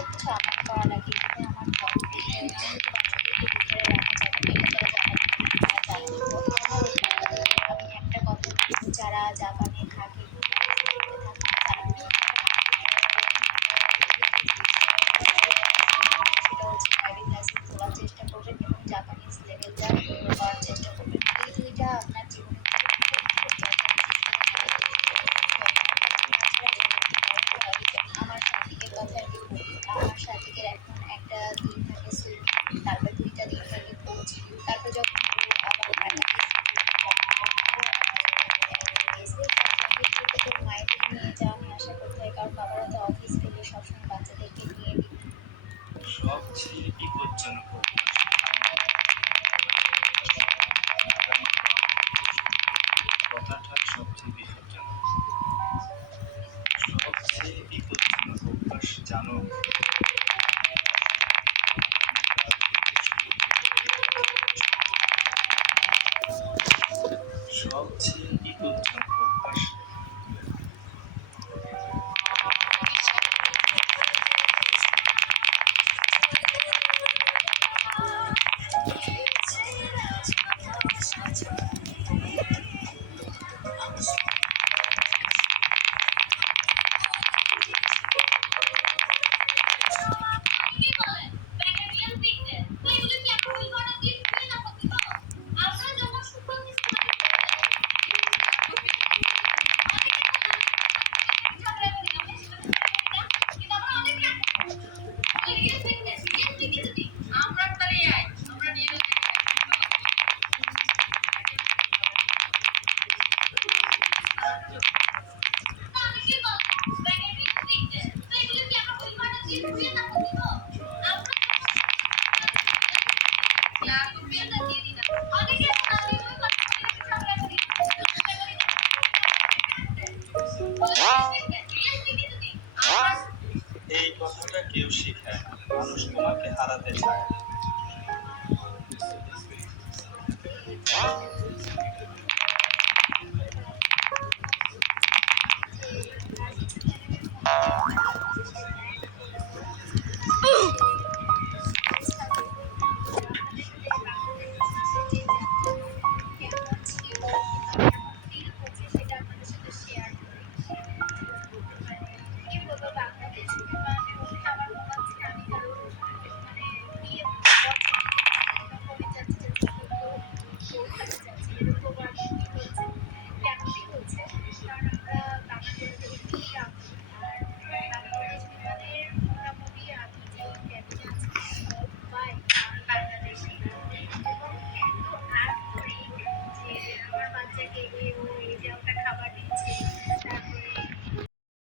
সবকিছু আমার করা লাগে, এখানে আমার ঘর থেকে নাহলে তো বাচ্চাদেরকে ভিতরে রাখা যাবে না, এটা তারা জানে না। আমি একটা কথা বলবো, যারা জাপানে থাকে, সেটা হচ্ছে ড্রাইভিং লাইসেন্স তোলার চেষ্টা করবেন এবং জাপানিজ লেভেলটা করার চেষ্টা করবেন। এই দুইটা আপনার জীবনে আমার সাথীকে কথা আর কি বলি, আমার সাথীকে এখন একটা দিন থাকে সুইমিং, তারপর 2টা দিন থাকে কোচ, তারপর যখন আবার তোর মায়েকে নিয়ে যাওয়া নিয়ে আসা করতে হয়, কারণ বাবারা তো অফিস থেকে সবসময় বাচ্চাদেরকে নিয়ে সবচেয়ে বিপজ্জনক কথাটা সবচেয়ে বিপজ্জনক। সবচেয়ে বিপজ্জনক অভ্যাস জানো? সবচেয়ে বিপজ্জনক অভ্যাস এই কথাটা কেউ শেখায় না, মানুষ তোমাকে হারাতে চায় না।